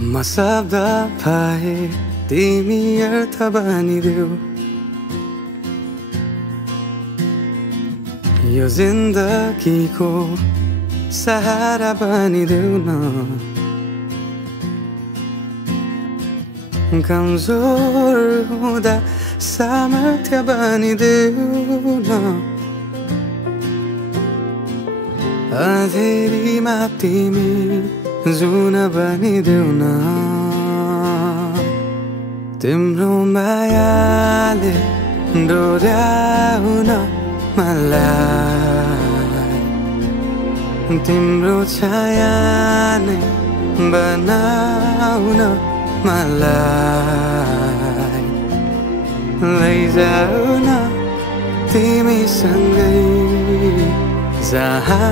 म शब्द भए तिमी अर्थ बनिदेऊ यो जिन्दगीको सहारा बनिदेऊ न कमजोर हुँदा सामर्थ्य बनिदेऊ न अँधेरीमा तिमी जुन बनिदेऊ न तिम्रो मायाले डोर्याउन मलाई तिम्रो छाया नै बनाउन मलाई लैजाऊ न तिमीसँगै जहाँ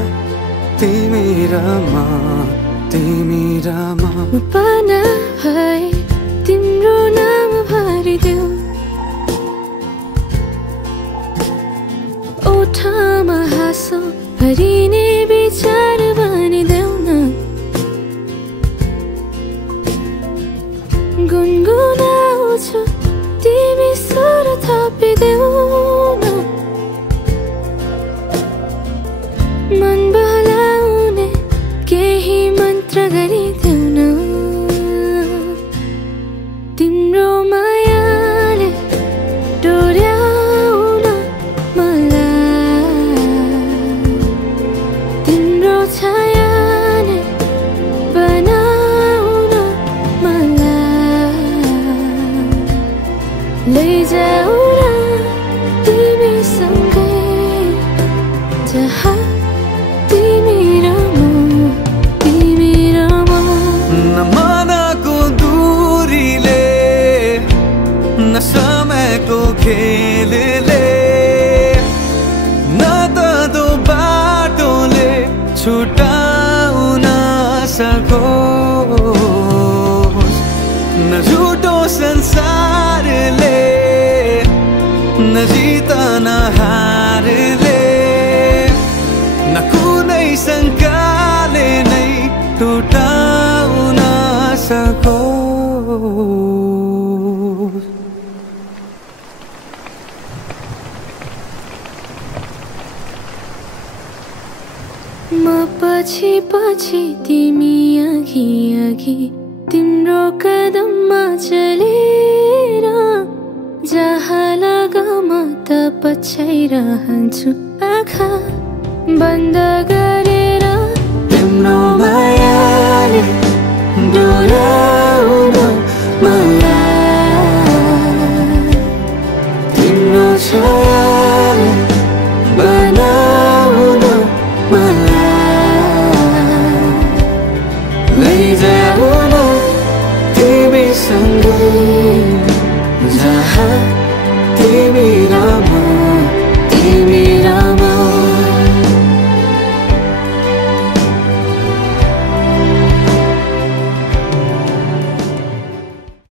तिमी र म पाना भए तिम्रो नाम भरिदेऊ ओठमा हाँसो भरिने विचार बनिदेऊ न गुनगुनाउँछु तिमी स्वर थपिदेऊ न मन बहलाउने केही मन्त्र गरिदेऊ न तिम्रो मायाले डोर्याउन मलाई तिम्रो छाया नै बनाउन मलाई लैजाऊ न तिमीसँगै जहाँ तिमी र म मनको दूरीले न समयको खेलले न त दो बाटोले छुटाउन सकोस् न झुटो संसारले न जित न हारले न कुनै शङ्काले नै टुटाउन सकोस् म पछि पछि तिमी अघि अघि तिम्रो कदममा चलेर जहाँ लग म त पछ्याइरहन्छु आँखा बन्द